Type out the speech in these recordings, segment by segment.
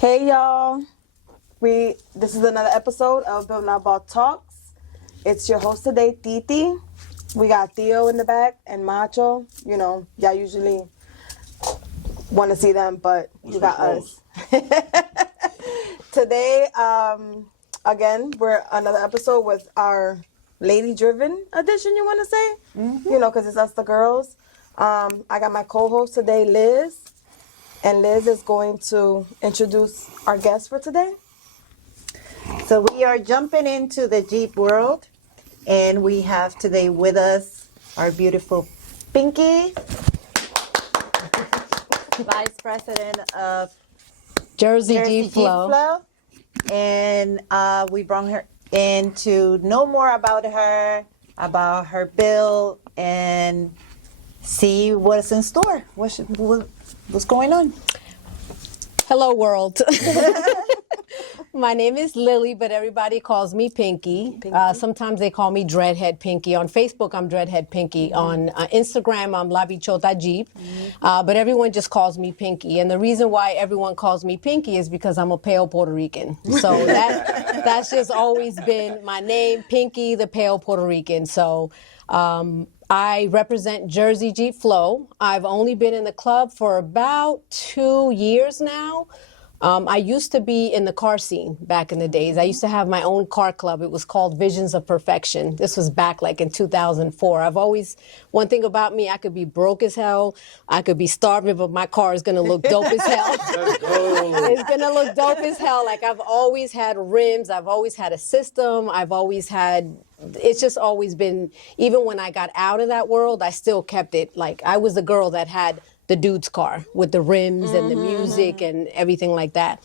Hey y'all, this is another episode of Building Our Ball Talks. It's your host today, Titi. We got Theo in the back and Macho. You know, y'all usually want to see them, but you got us. Today, again, we're another episode with our lady-driven edition, you want to say? You know, because it's us the girls. I got my co-host today, Liz. And Liz is going to introduce our guest for today. So we are jumping into the Jeep world, and we have today with us our beautiful Pinky, Vice President of Jersey Jersey Jeep Flow. And we brought her in to know more about her build, and see what's in store. What's going on? Hello, world. My name is Lily, but everybody calls me Pinky. Sometimes they call me Dreadhead Pinky. On Facebook, I'm Dreadhead Pinky. On Instagram, I'm La Bichota Jeep. But everyone just calls me Pinky. And the reason why everyone calls me Pinky is because I'm a pale Puerto Rican. So that's just always been my name, Pinky, the pale Puerto Rican. So I represent Jersey Jeep Flow. I've only been in the club for about 2 years now. I used to be in the car scene back in the days. I used to have my own car club. It was called Visions of Perfection. This was back like in 2004. One thing about me, I could be broke as hell. I could be starving, but my car is going to look dope as hell. It's going to look dope as hell. Like, I've always had rims. I've always had a system. It's just always been, even when I got out of that world, I still kept it. Like, I was the girl that had the dude's car with the rims and the music and everything like that.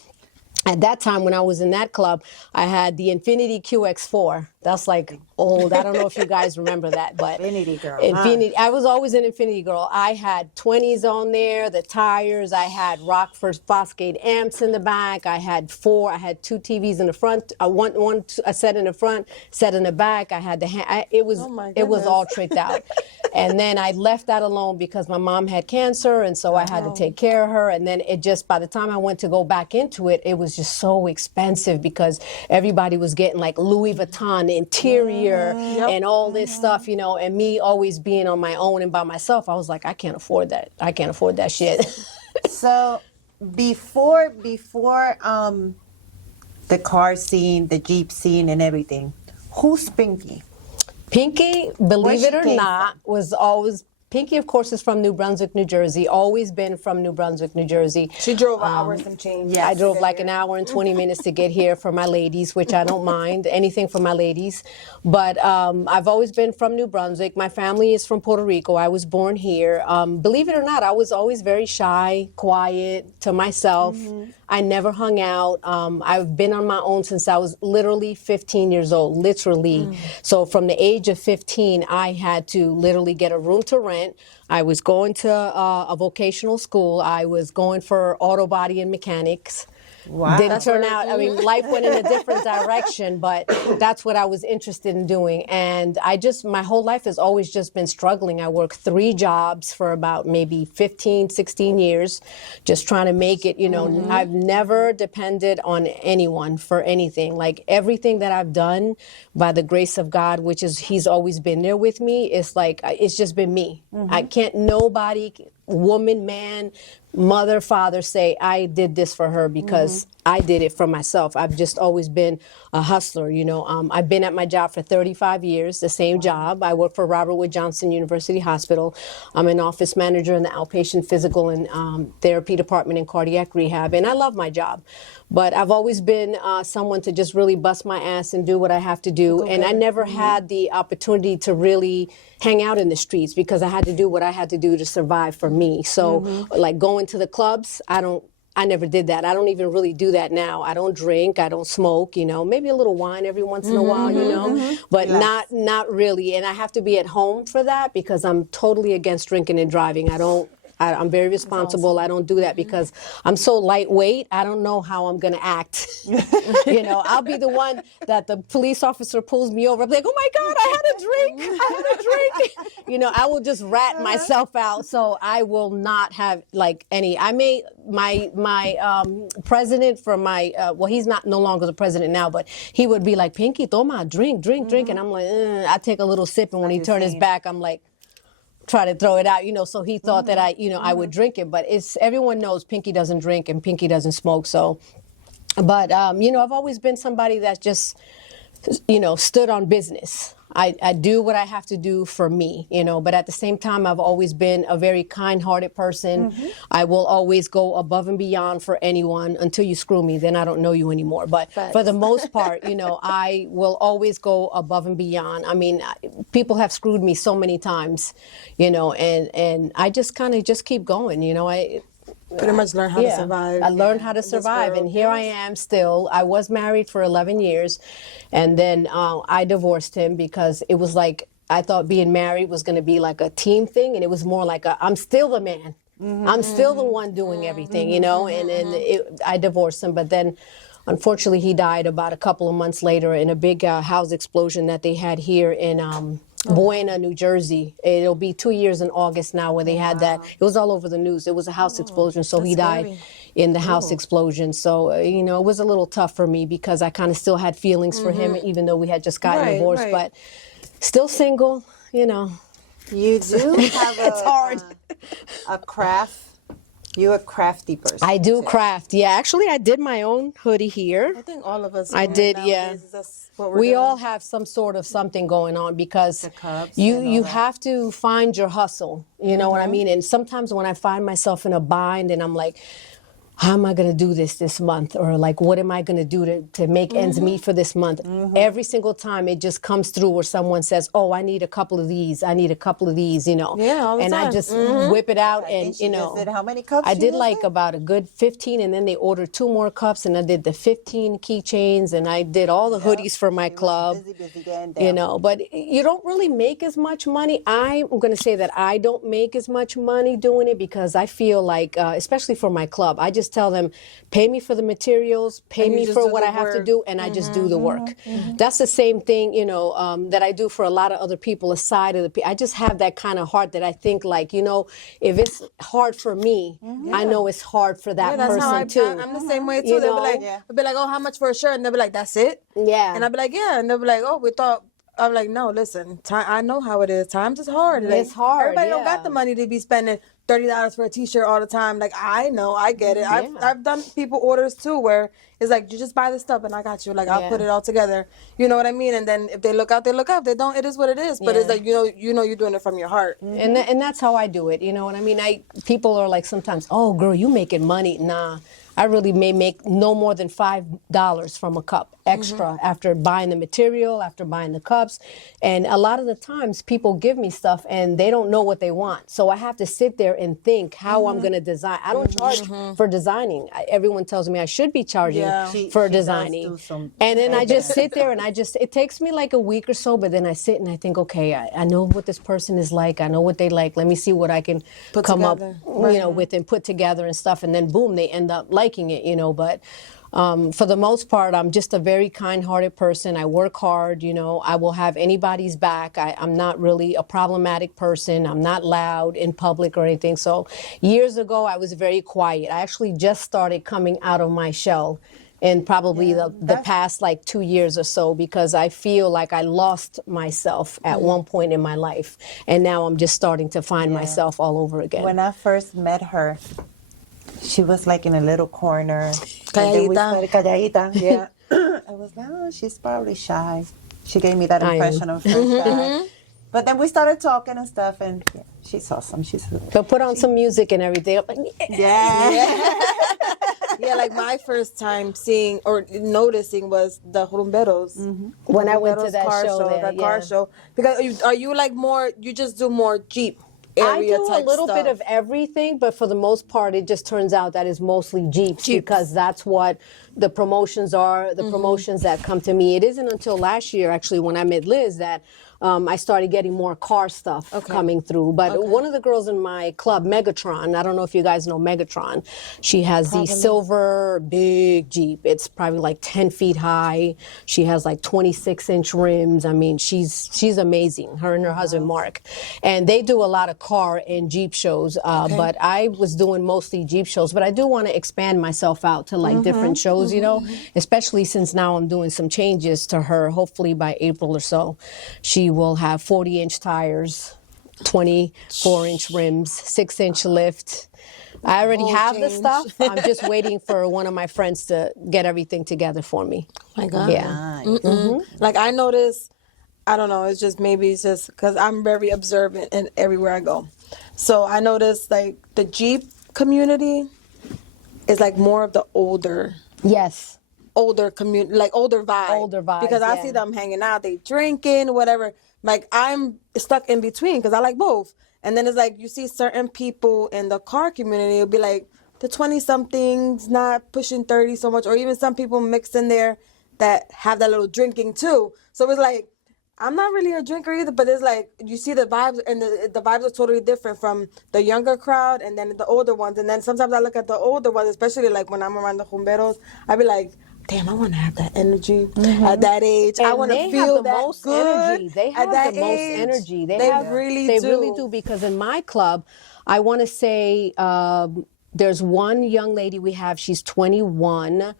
At that time, when I was in that club, I had the Infiniti QX4. That's like old. I don't know if you guys remember that, but Infiniti girl. I was always an Infiniti girl. I had 20s on there, the tires. I had Rockford Fosgate amps in the back. I had 2 TVs in the front. A set in the front, set in the back. I had it was all tricked out. And then I left that alone because my mom had cancer, and so I had to take care of her. And then by the time I went to go back into it, it was just so expensive because everybody was getting like Louis Vuitton interior and all this stuff, you know, and me always being on my own and by myself, I was like, I can't afford that. I can't afford that shit. So before the car scene, the Jeep scene and everything, who's Pinky? Pinky, believe it or not, was always... Pinky, of course, is from New Brunswick, New Jersey. Always been from New Brunswick, New Jersey. She drove an hour and some change. Yeah, I drove like an hour and 20 minutes to get here for my ladies, which I don't mind. Anything for my ladies. But I've always been from New Brunswick. My family is from Puerto Rico. I was born here. Believe it or not, I was always very shy, quiet, to myself. I never hung out. I've been on my own since I was literally 15 years old, literally. So from the age of 15, I had to literally get a room to rent. I was going to a vocational school. I was going for auto body and mechanics. Wow. Didn't turn out, I mean, life went in a different direction, but that's what I was interested in doing. And my whole life has always just been struggling. I worked 3 jobs for about maybe 15, 16 years, just trying to make it, you know. I've never depended on anyone for anything. Like, everything that I've done by the grace of God, which is He's always been there with me, it's just been me. I can't, nobody, woman, man, mother, father, say I did this for her because I did it for myself. I've just always been a hustler, you know. I've been at my job for 35 years, the same job. I work for Robert Wood Johnson University Hospital. I'm an office manager in the outpatient physical and therapy department in cardiac rehab, and I love my job. But I've always been someone to just really bust my ass and do what I have to do. And I never had the opportunity to really hang out in the streets because I had to do what I had to do to survive for me. So like going to the clubs, I never did that. I don't even really do that now. I don't drink. I don't smoke, you know, maybe a little wine every once in a while, you know, but not really. And I have to be at home for that because I'm totally against drinking and driving. I don't I'm very responsible. I don't do that because I'm so lightweight. I don't know how I'm going to act. I'll be the one that the police officer pulls me over. I'm like, oh my God, I had a drink. I had a drink. I will just rat myself out. So I will not have like any. I made my president for my, well, he's not no longer the president now, but he would be like, Pinky, toma, drink. And I'm like, I take a little sip. And when he turned his back, I'm like, try to throw it out, so he thought that I would drink it, but everyone knows Pinky doesn't drink and Pinky doesn't smoke. So, but, I've always been somebody that just, stood on business. I do what I have to do for me, but at the same time, I've always been a very kind-hearted person. I will always go above and beyond for anyone until you screw me, then I don't know you anymore. But for the most part, I will always go above and beyond. I mean, people have screwed me so many times, and I just kind of just keep going, I pretty much learn how to survive. I learned how to survive, and here I am still. I was married for 11 years, and then I divorced him because it was like I thought being married was going to be like a team thing, and it was more like I'm still the man. I'm still the one doing everything, and I divorced him, but then unfortunately he died about a couple of months later in a big house explosion that they had here in Buena, New Jersey. It'll be 2 years in August now where they had that. It was all over the news. It was a house explosion, so he died in the house explosion. So, it was a little tough for me because I kind of still had feelings for him, even though we had just gotten divorced, but still single, You do have It's hard. A craft. You're a crafty person. I do craft. Yeah, actually, I did my own hoodie here. I think all of us. I did, yeah. That's what we're We doing. all have some sort of something going on because The cups you and all you that. have to find your hustle. You know what I mean? And sometimes when I find myself in a bind and I'm like, how am I going to do this month? Or like, what am I going to do to make ends meet for this month? Every single time it just comes through where someone says, oh, I need a couple of these. I need a couple of these, Yeah, all the and time. I just whip it out and, She just did how many cups? I she did just like about a good 15, and then they ordered 2 more cups, and I did the 15 keychains, and I did all the hoodies for my club. Busy getting down. But you don't really make as much money. I'm going to say that I don't make as much money doing it because I feel like, especially for my club, I just tell them, pay me for the materials, pay And you me just for do what the I have to work. do, and I just do the work. That's the same thing, that I do for a lot of other people aside of I just have that kind of heart that I think like, if it's hard for me, I know it's hard for that Yeah, that's how person too. I'm the same way too. You They'll be know? like, I'll be like, oh, how much for a shirt? And they'll be like, that's it. Yeah. And I'll be like, yeah. And they'll be like, oh, we thought. I'm like, no, listen. I know how it is. Times is hard. Like, It's hard, Everybody don't yeah. got the money to be spending $30 for a T-shirt all the time. Like I know, I get it. I've done people orders too where it's like you just buy the stuff and I got you. Like I'll put it all together. You know what I mean? And then if they look out, they look out. If they don't, it is what it is. But it's like you're doing it from your heart. And that's how I do it. You know what I mean? People are like sometimes, oh, girl, you making money. Nah, I really may make no more than $5 from a cup extra after buying the material, after buying the cups. And a lot of the times people give me stuff and they don't know what they want. So I have to sit there and think how I'm going to design. I don't charge for designing. Everyone tells me I should be charging for She does designing. do some- And then I just sit there and it takes me like a week or so, but then I sit and I think, okay, I know what this person is like. I know what they like. Let me see what I can come together. up, with and put together and stuff. And then boom, they end up liking it, but for the most part, I'm just a very kind-hearted person. I work hard, I will have anybody's back. I'm not really a problematic person. I'm not loud in public or anything. So years ago, I was very quiet. I actually just started coming out of my shell in probably the past like 2 years or so because I feel like I lost myself at one point in my life. And now I'm just starting to find myself all over again. When I first met her, she was like in a little corner. And then we started, calladita. Yeah. I was like, oh, she's probably shy. She gave me that I am. impression of first guy. But then we started talking and stuff, and she's awesome. She's But put on some music and everything. I'm like, Yeah, like my first time seeing or noticing was the Rumberos. when I went to Rumberos that car show there, that car show. Because are you like more? You just do more Jeep I area do a type little stuff. bit of everything, but for the most part, it just turns out that it's mostly Jeeps because that's what the promotions are, the promotions that come to me. It isn't until last year, actually, when I met Liz, that I started getting more car stuff coming through. But one of the girls in my club, Megatron, I don't know if you guys know Megatron. She has the silver big Jeep. It's probably like 10 feet high. She has like 26-inch rims. I mean, she's amazing. Her and her husband Mark, and they do a lot of car and Jeep shows. But I was doing mostly Jeep shows. But I do want to expand myself out to like different shows, you know, especially since now I'm doing some changes to her. Hopefully by April or so, she will have 40-inch tires, 24-inch rims, 6-inch lift. I already have the stuff. I'm just waiting for one of my friends to get everything together for me. My God. Yeah. Like I notice, I don't know, it's just maybe it's just because I'm very observant in everywhere I go. So I notice like the Jeep community is like more of the older community, like older vibe. Older vibe, Because I see them hanging out, they drinking, whatever. Like I'm stuck in between because I like both. And then it's like you see certain people in the car community, it'll be like the 20-somethings not pushing 30 so much, or even some people mixed in there that have that little drinking too. So it's like, I'm not really a drinker either, but it's like you see the vibes, and the vibes are totally different from the younger crowd and then the older ones. And then sometimes I look at the older ones, especially like when I'm around the rumberos, I be like, damn, I want to have that energy at that age. I want to feel that most good energy. They have at that the most age. energy. They really They do. really do, because in my club, I want to say there's one young lady we have. She's 21.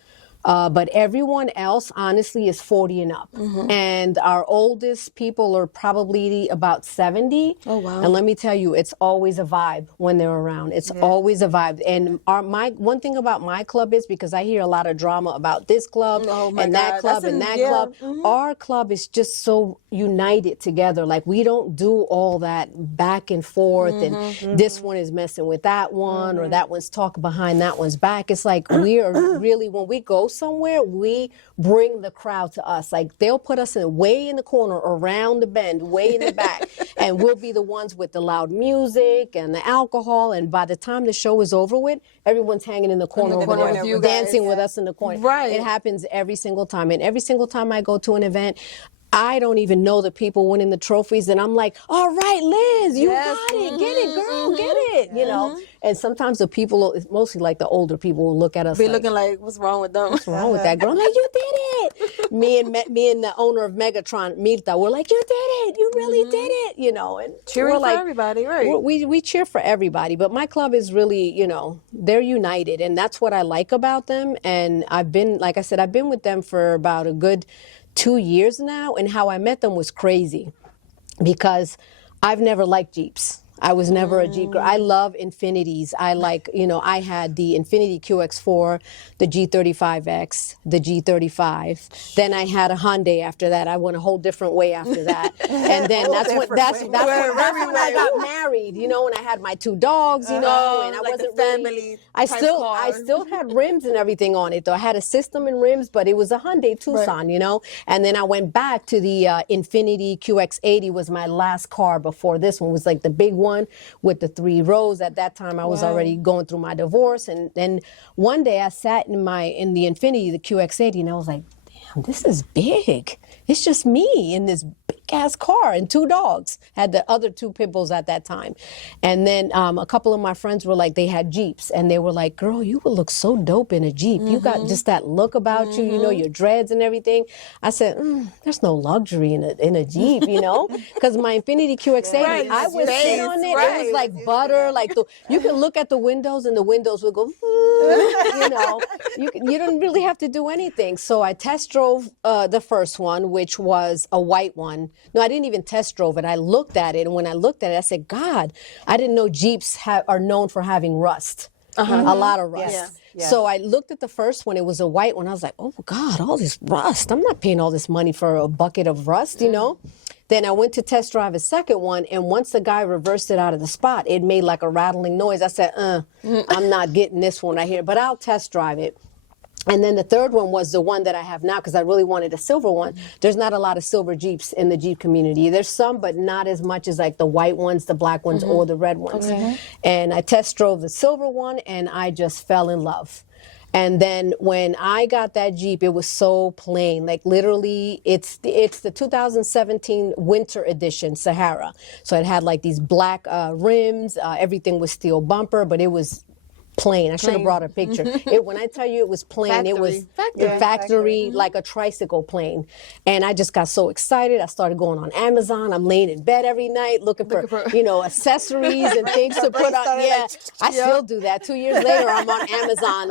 But everyone else, honestly, is 40 and up. And our oldest people are probably about 70. Oh, wow. And let me tell you, it's always a vibe when they're around. It's always a vibe. And one thing about my club is, because I hear a lot of drama about this club and that club and that club, our club is just so united together. Like, we don't do all that back and forth and this one is messing with that one or that one's talking behind that one's back. It's like we are really, when we go somewhere, we bring the crowd to us. Like, they'll put us way in the corner, around the bend, way in the back, and we'll be the ones with the loud music and the alcohol. And by the time the show is over with, everyone's hanging in the corner over with there, you dancing guys. with us in the corner. Right. It happens every single time. And every single time I go to an event, I don't even know the people winning the trophies, and I'm like, all right, Liz, you got it. Get it, girl, get it. You know? And sometimes the people, mostly like the older people, will look at us Be like, looking like, what's wrong with them? what's wrong with that girl? I'm like, you did it. Me and the owner of Megatron, Mirta, we're like, you did it. You really did it. You know, and Cheering we're like, for everybody, right? we cheer for everybody, but my club is really, you know, they're united, and that's what I like about them. And I've been, like I said, I've been with them for about a good 2 years now, and how I met them was crazy because I've never liked Jeeps. I was never a Jeep girl. I love Infinities. I like, you know, I had the Infiniti QX4, the G35X, the G35. Then I had a Hyundai after that. I went a whole different way after that. And then that's when I got married, you know, and I had my 2 dogs, you know, and I like wasn't the really, family I type still car. had rims and everything on it though. I had a system and rims, but it was a Hyundai Tucson, you know. And then I went back to the Infiniti QX80 was my last car before this one. Was like the big one with the 3 rows. At that time, I was already going through my divorce, and then one day I sat in the Infiniti, the QX80, and I was like, damn, this is big. It's just me in this big ass car and 2 dogs. Had the other 2 pit bulls at that time. And then a couple of my friends were like, they had Jeeps, and they were like, girl, you would look so dope in a Jeep. You got just that look about you, you know, your dreads and everything. I said, there's no luxury in a Jeep, you know, because my Infiniti QX80, I would sit on it. It was like butter. Like you could look at the windows, and the windows would go, you know, you didn't really have to do anything. So I test drove the first one, which was a white one. No, I didn't even test drove it. I looked at it, and when I looked at it, I said, God, I didn't know Jeeps are known for having rust. A lot of rust. Yes. So I looked at the first one. It was a white one. I was like, oh, God, all this rust. I'm not paying all this money for a bucket of rust, you know? Then I went to test drive a second one, and once the guy reversed it out of the spot, it made like a rattling noise. I said, I'm not getting this one right here, but I'll test drive it. And then the third one was the one that I have now, because I really wanted a silver one. There's not a lot of silver Jeeps in the Jeep community. There's some, but not as much as like the white ones, the black ones, or the red ones. And I test drove the silver one, and I just fell in love. And then when I got that Jeep, it was so plain. Like literally, it's the 2017 winter edition Sahara. So it had like these black rims. Everything was steel bumper, but it was plain. I should have brought a picture. When I tell you it was plain, it was the factory, like a tricycle plane. And I just got so excited. I started going on Amazon. I'm laying in bed every night looking for accessories and things to put on. Yeah, I still do that. 2 years later, I'm on Amazon,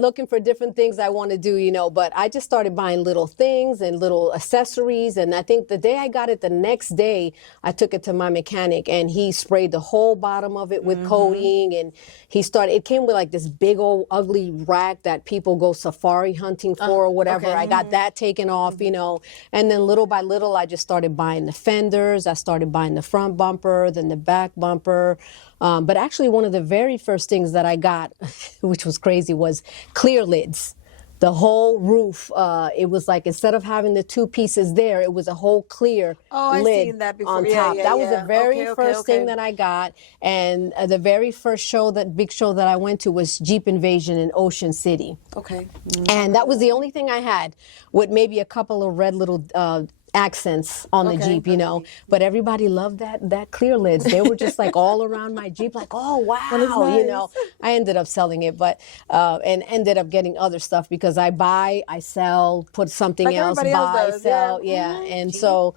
looking for different things I want to do, But I just started buying little things and little accessories. And I think the day I got it, the next day, I took it to my mechanic and he sprayed the whole bottom of it with coating, and it came with like this big old ugly rack that people go safari hunting for or whatever. I got that taken off, and then little by little, I just started buying the fenders. I started buying the front bumper, then the back bumper. But actually one of the very first things that I got, which was crazy, was clear lids. The whole roof, it was like, instead of having the two pieces there, it was a whole clear lid seen that before. on top. That was the very first thing that I got. And the very first big show that I went to was Jeep Invasion in Ocean City. Okay. And that was the only thing I had, with maybe a couple of red little accents on the Jeep, but everybody loved that clear lids. They were just like all around my Jeep, like, oh wow, I ended up selling it, but and ended up getting other stuff because I buy, I sell, put something like else, buy, sell, and Jeep. so.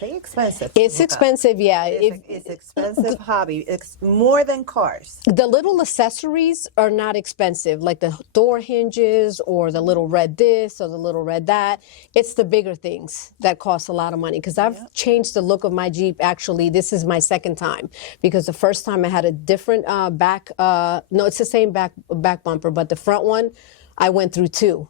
They expensive. It's expensive, yeah. It's expensive hobby. It's more than cars. The little accessories are not expensive, like the door hinges or the little red this or the little red that. It's the bigger things that cost a lot of money, because I've changed the look of my Jeep. Actually, this is my second time, because the first time I had a different back. No, it's the same back bumper, but the front one, I went through two.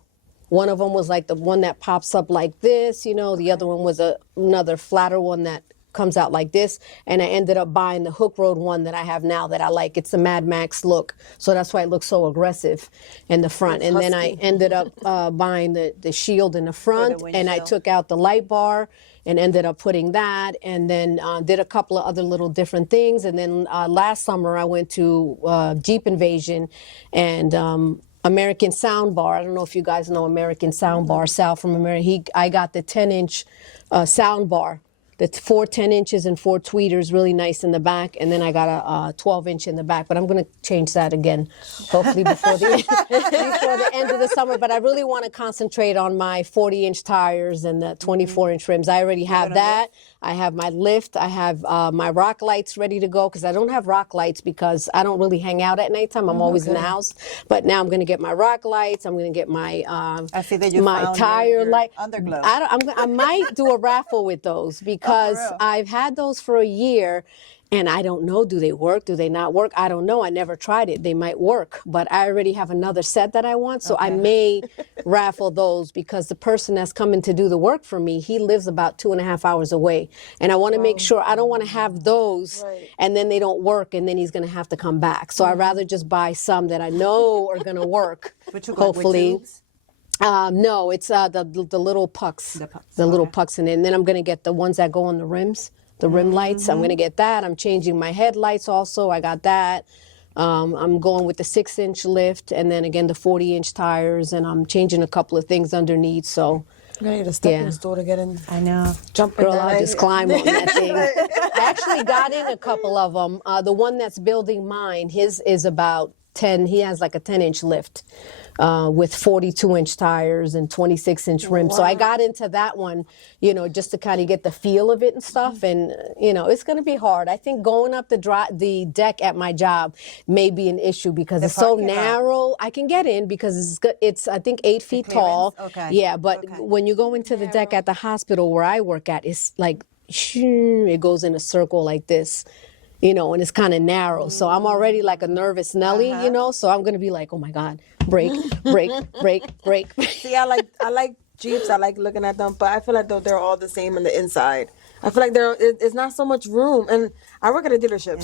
One of them was like the one that pops up like this, the other one was another flatter one that comes out like this. And I ended up buying the Hook Road one that I have now that I like. It's a Mad Max look. So that's why it looks so aggressive in the front. And then I ended up buying the shield in the front, and I took out the light bar and ended up putting that, and then did a couple of other little different things. And then last summer I went to Jeep Invasion and American Soundbar. I don't know if you guys know American Soundbar. Sal from America. I got the 10-inch soundbar. The 4 10 inches and 4 tweeters, really nice in the back, and then I got a 12-inch in the back. But I'm going to change that again, hopefully before the end of the summer. But I really want to concentrate on my 40-inch tires and the 24-inch rims. I already have that. I have my lift. I have my rock lights ready to go, because I don't have rock lights because I don't really hang out at nighttime. I'm always in the house. But now I'm going to get my rock lights. I'm going to get my I see that you my found tire your light. underglow. I might do a raffle with those, because I've had those for a year. And I don't know, do they work? Do they not work? I don't know. I never tried it. They might work, but I already have another set that I want. So I may raffle those, because the person that's coming to do the work for me, he lives about 2.5 hours away. And I want to make sure, I don't want to have those and then they don't work and then he's going to have to come back. So I'd rather just buy some that I know are going to work, hopefully. No, it's the little pucks, the little pucks in it. And then I'm going to get the ones that go on the rims. The rim lights, I'm going to get that. I'm changing my headlights also. I got that. I'm going with the 6-inch lift, and then again the 40-inch tires, and I'm changing a couple of things underneath. So I'm going to get a stepping stool to get in. I know. Jump in girl, there, I'll just climb on that thing. I actually got in a couple of them. The one that's building mine, his is about 10. He has like a 10-inch lift. With 42-inch tires and 26-inch rims. So I got into that one, just to kind of get the feel of it and stuff. And, it's going to be hard. I think going up the deck at my job may be an issue, because it's so narrow. I can get in because it's I think 8 feet tall. Okay. Yeah, but when you go into the deck at the hospital where I work at, it's like, it goes in a circle like this. And it's kind of narrow. So I'm already like a nervous Nelly, so I'm going to be like, oh my God, brake, brake, brake, brake. See, I like Jeeps. I like looking at them, but I feel like they're all the same on the inside. I feel like it's not so much room. And I work at a dealership,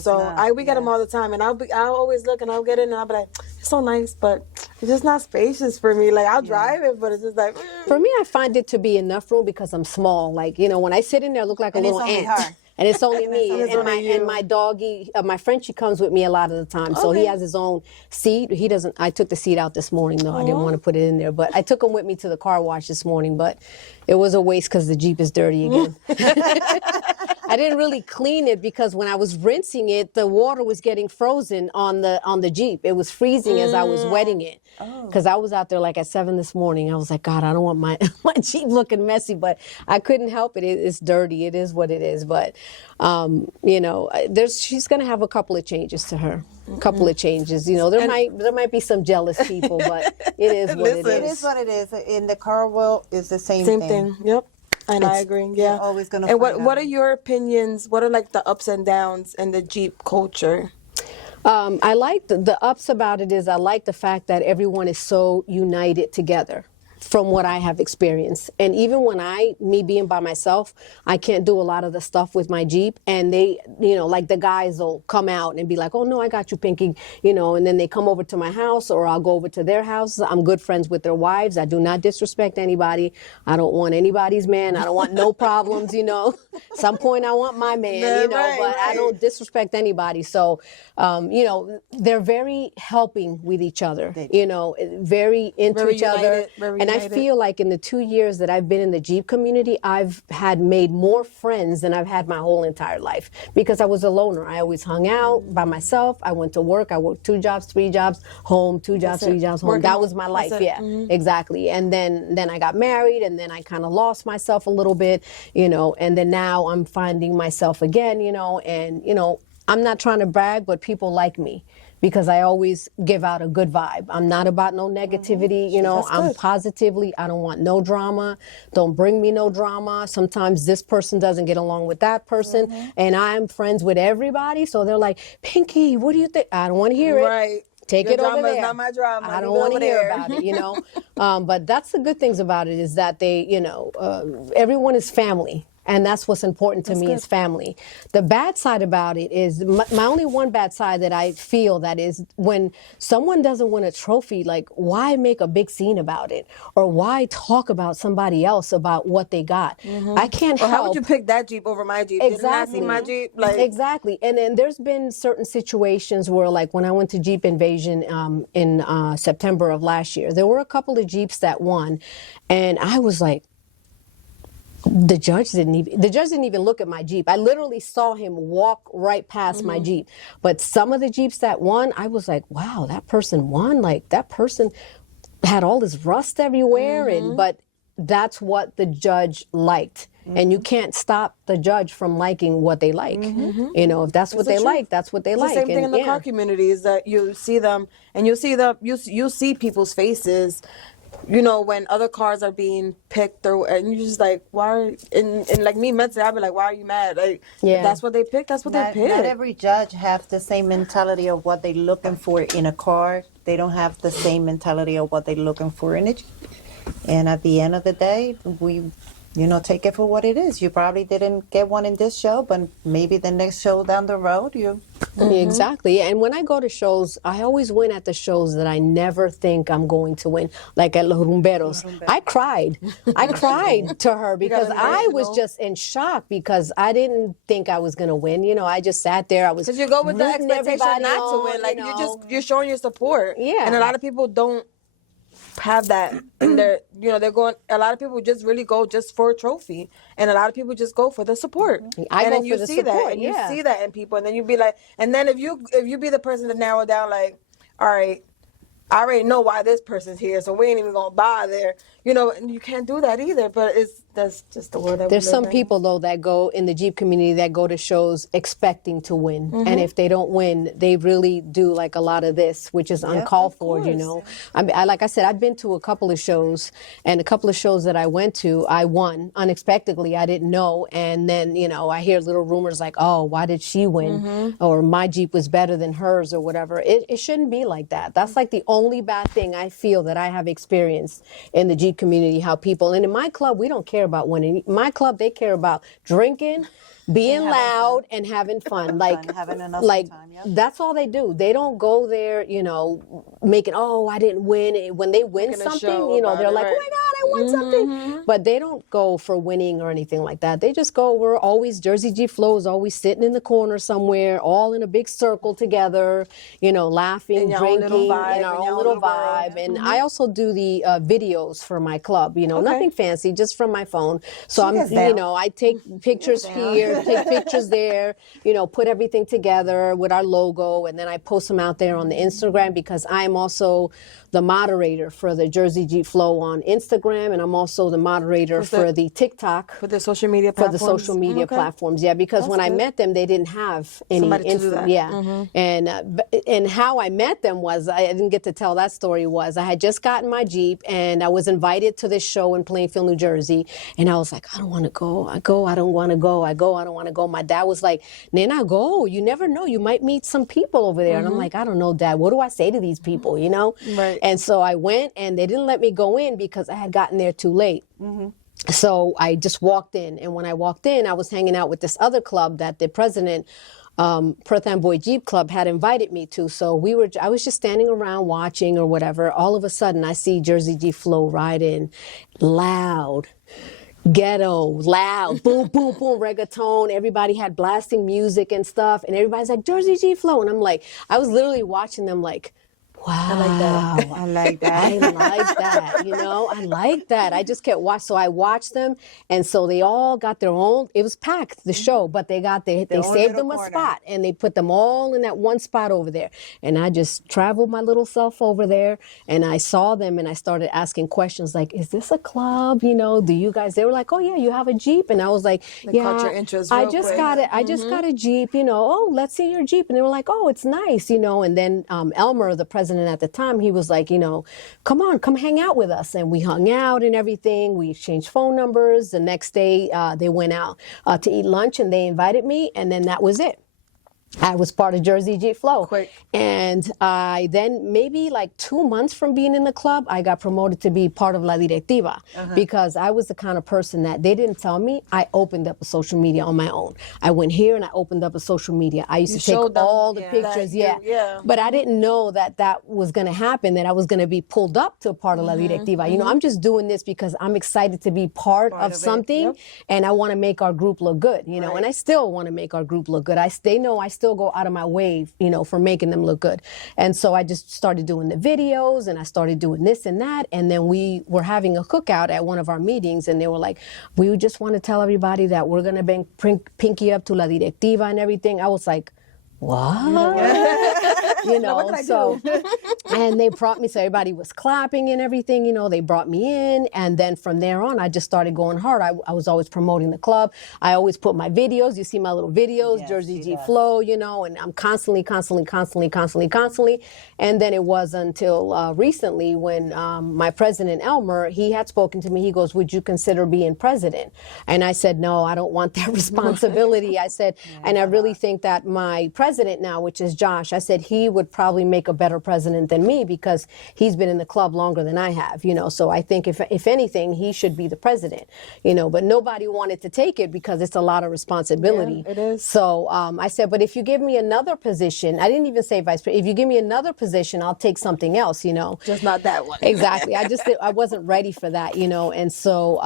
we get them all the time. And I'll always look and I'll get in and I'll be like, it's so nice, but it's just not spacious for me. Like, I'll drive it, but it's just like. For me, I find it to be enough room because I'm small. Like, when I sit in there, I look like a little ant. And it's only me It's and only you. my doggy, my Frenchie comes with me a lot of the time. So he Okay. has his own seat. He doesn't. I took the seat out this morning though. I didn't want to put it in there, but I took him with me to the car wash this morning. But it was a waste because the Jeep is dirty again. I didn't really clean it because when I was rinsing it, the water was getting frozen on the Jeep. It was freezing as I was wetting it. Because I was out there like at 7 this morning. I was like, God, I don't want my my Jeep looking messy, but I couldn't help it. It's dirty. It is what it is. But you know, she's gonna have a couple of changes to her. A couple of changes. You know, there might be some jealous people, but it is what it It is. is what it is. In the car world, it's the same Same thing. Yep. And I agree. Yeah. you're always gonna And find what out. are your opinions? What are like the ups and downs in the Jeep culture? I like the ups about it is I like the fact that everyone is so united together from what I have experienced. And even when me being by myself, I can't do a lot of the stuff with my Jeep. And they, you know, like the guys will come out and be like, oh no, I got you, Pinky, you know, and then they come over to my house or I'll go over to their house. I'm good friends with their wives. I do not disrespect anybody. I don't want anybody's man. I don't want no problems, you know. Some point I want my man, you know, Right, but I right. don't disrespect anybody. So, you know, they're very helping with each other, you know, very into Very each other. united, very And I united. feel like in the 2 years that I've been in the Jeep community, I've had made more friends than I've had my whole entire life because I was a loner. I always hung out by myself. I went to work. I worked 2 jobs, 3 jobs, home, 2 jobs, That's it. 3 jobs, home. Working That home. was my life. That's it. Yeah, exactly. And then I got married and then I kind of lost myself a little bit, you know, and then now I'm finding myself again, you know, and, you know, I'm not trying to brag, but people like me because I always give out a good vibe. I'm not about no negativity, you know, That's I'm good. positively, I don't want no drama. Don't bring me no drama. Sometimes this person doesn't get along with that person and I'm friends with everybody. So they're like, Pinky, what do you think? I don't want to hear it. Right. Take Your it over drama is there. not my drama. I Leave don't it want to over hear there. about it, you know. But that's the good things about it is that they, you know, everyone is family. And that's what's important to me is family. The bad side about it is my only one bad side that I feel that is when someone doesn't win a trophy, like why make a big scene about it? Or why talk about somebody else about what they got? I can't Or help. how would you pick that Jeep over my Jeep? Did you not see my Jeep? Like, Exactly. And then there's been certain situations where, like, when I went to Jeep Invasion in September of last year, there were a couple of Jeeps that won. And I was like, the judge didn't even look at my Jeep. I literally saw him walk right past my Jeep. But some of the Jeeps that won, I was like, wow, that person won. Like that person had all this rust everywhere. But that's what the judge liked. And you can't stop the judge from liking what they like. You know, if that's what they like, that's what they it's like. the same thing And in the yeah. car community is that you see them and you see people's faces, you know, when other cars are being picked or and you're just like, why? And like me mentally, I'd be like, why are you mad? Like, Yeah. if that's what they picked. That's what Not, they picked. not every judge have the same mentality of what they're looking for in a car. They don't have the same mentality of what they're looking for in it. And at the end of the day, we, you know, take it for what it is. You probably didn't get one in this show, but maybe the next show down the road, you. Exactly. And when I go to shows, I always win at the shows that I never think I'm going to win. Like at Los Rumberos. I cried. I cried to her because I was emotional. just in shock because I didn't think I was going to win. You know, I just sat there. I was Because you go with the rooting expectation everybody not to on, win. Like you know. you're showing your support. Yeah. And a lot of people don't have that in their, you know, they're going, a lot of people just really go just for a trophy. And a lot of people just go for the support. I and go then you for the see support, that. And yeah. you see that in people. And then you be like, and then if you be the person to narrow down like, all right, I already know why this person's here, so we ain't even gonna bother. You know, and you can't do that either. But that's just the world that There's we live some in. people though that go in the Jeep community that go to shows expecting to win, and if they don't win, they really do like a lot of this, which is uncalled for. You know, I like I said, I've been to a couple of shows, and a couple of shows that I went to, I won unexpectedly. I didn't know, and then you know I hear little rumors like, oh, why did she win, or my Jeep was better than hers, or whatever. It shouldn't be like that. That's like the only bad thing I feel that I have experienced in the Jeep community. How people, and in my club, we don't care care about winning. My club, they care about drinking, being loud, and having fun. Like, having an awesome like time, yep. that's all they do. They don't go there, making, oh, I didn't win. When they win Making a something, show about they're it, like, right. oh my God, I won something. But they don't go for winning or anything like that. They just go, we're always, Jersey G Flow is always sitting in the corner somewhere, all in a big circle together, laughing, In your own drinking, little vibe, in our in own your little own little world. vibe. And I also do the videos for my club, nothing fancy, just from my phone. So She gets down. I take pictures here, take pictures there, put everything together with our logo, and then I post them out there on the Instagram because I'm also the moderator for the Jersey G Flow on Instagram, and I'm also the moderator for the TikTok. For the social media For platforms? the social media platforms, yeah, because when I met them, they didn't have any Somebody to do that. yeah, and how I met them was I didn't get to tell that story. Was I had just gotten my Jeep and I was invited to this show in Plainfield, New Jersey, and I was like, I don't want to go. I don't want to go. I don't want to go. My dad was like, Nena, go. You never know. You might meet some people over there. And I'm like, I don't know, Dad. What do I say to these people? Right. And so I went, and they didn't let me go in because I had gotten there too late. So I just walked in, and when I walked in, I was hanging out with this other club that the president, Perth Amboy Jeep Club, had invited me to. So I was just standing around watching or whatever. All of a sudden, I see Jersey G Flow ride in, loud, ghetto, loud, boom, boom, boom, reggaeton. Everybody had blasting music and stuff, and everybody's like, Jersey G Flow, and I'm like, I was literally watching them like, wow. I like that. I like that, I like that. I just kept watching. So I watched them, and so they all got their own. It was packed, the show, but they own saved them little a corner. spot, and they put them all in that one spot over there. And I just traveled my little self over there, and I saw them, and I started asking questions like, "Is this a club? Do you guys?" They were like, "Oh yeah, you have a Jeep," and I was like, "Yeah, caught your interest I real just quick. got it. I just got a Jeep. Oh, let's see your Jeep." And they were like, "Oh, it's nice," And then Elmer, the president at the time, he was like, come on, come hang out with us. And we hung out and everything. We exchanged phone numbers. The next day, they went out to eat lunch, and they invited me, and then that was it. I was part of Jersey G Flow. Quick. And I then, maybe like 2 months from being in the club, I got promoted to be part of La Directiva because I was the kind of person that they didn't tell me. I opened up a social media on my own. I went here and I opened up a social media. I used to take showed them, all the yeah, pictures, that yeah. But I didn't know that was going to happen, that I was going to be pulled up to a part of La Directiva. I'm just doing this because I'm excited to be part of it, something, and I want to make our group look good, and I still want to make our group look good. They know I still go out of my way, for making them look good. And so I just started doing the videos, and I started doing this and that. And then we were having a cookout at one of our meetings, and they were like, we just want to tell everybody that we're going to bring Pinky up to La Directiva and everything. I was like, what? What did I so, and they brought me, so everybody was clapping and everything, they brought me in. And then from there on, I just started going hard. I was always promoting the club. I always put my videos, you see my little videos, Yes, Jersey she G does. Flow, and I'm constantly. And then it was until recently when my president, Elmer, he had spoken to me. He goes, would you consider being president? And I said, no, I don't want that responsibility. I said, and I really think that my president now, which is Josh, I said he would probably make a better president than me because he's been in the club longer than I have, so I think if anything, he should be the president, but nobody wanted to take it because it's a lot of responsibility. Yeah, it is. So I said, but if you give me another position, I didn't even say vice president, if you give me another position, I'll take something else, Just not that one. Exactly. I wasn't ready for that, and so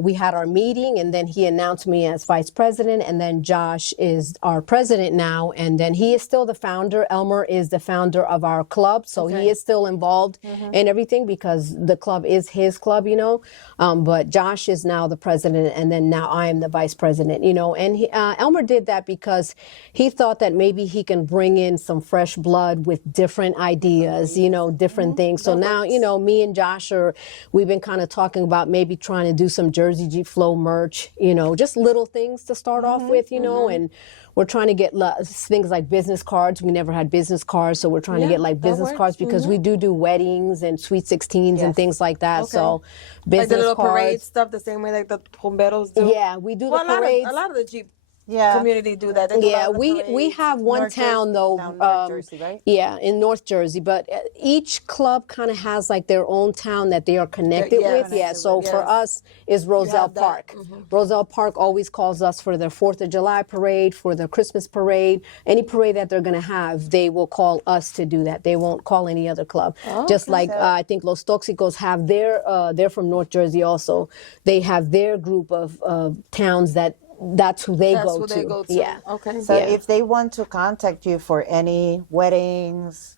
we had our meeting, and then he announced me as vice president, and then Josh is our president now, and then he is still the founder. Elmer is the founder of our club, so he is still involved in everything because the club is his club, but Josh is now the president, and then now I am the vice president, and Elmer did that because he thought that maybe he can bring in some fresh blood with different ideas, different things. So now, me and Josh we've been kind of talking about maybe trying to do some Jersey G Flow merch, just little things to start off with, and we're trying to get things like business cards. We never had business cards, so we're trying to get like business works. cards because we do weddings and sweet 16s and things like that. Okay. So business Like the little cards. parade stuff, the same way like the bomberos do. Yeah, we do Well, the parades. a lot of the Jeep Yeah. community do that. They do a lot Yeah, of the we parades. have one North town Jersey, though. down North Jersey, right? Yeah, in North Jersey, but each club kind of has like their own town that they are connected yeah, with. connected Yeah, so with, for yes. us is Roselle have that. Park. Roselle Park always calls us for their 4th of July parade, for their Christmas parade, any parade that they're going to have. They will call us to do that. They won't call any other club. Just like I think Los Toxicos have their. They're from North Jersey also. They have their group of towns that's who they That's go who to. they go to. Yeah. Okay. So Yeah. if they want to contact you for any weddings,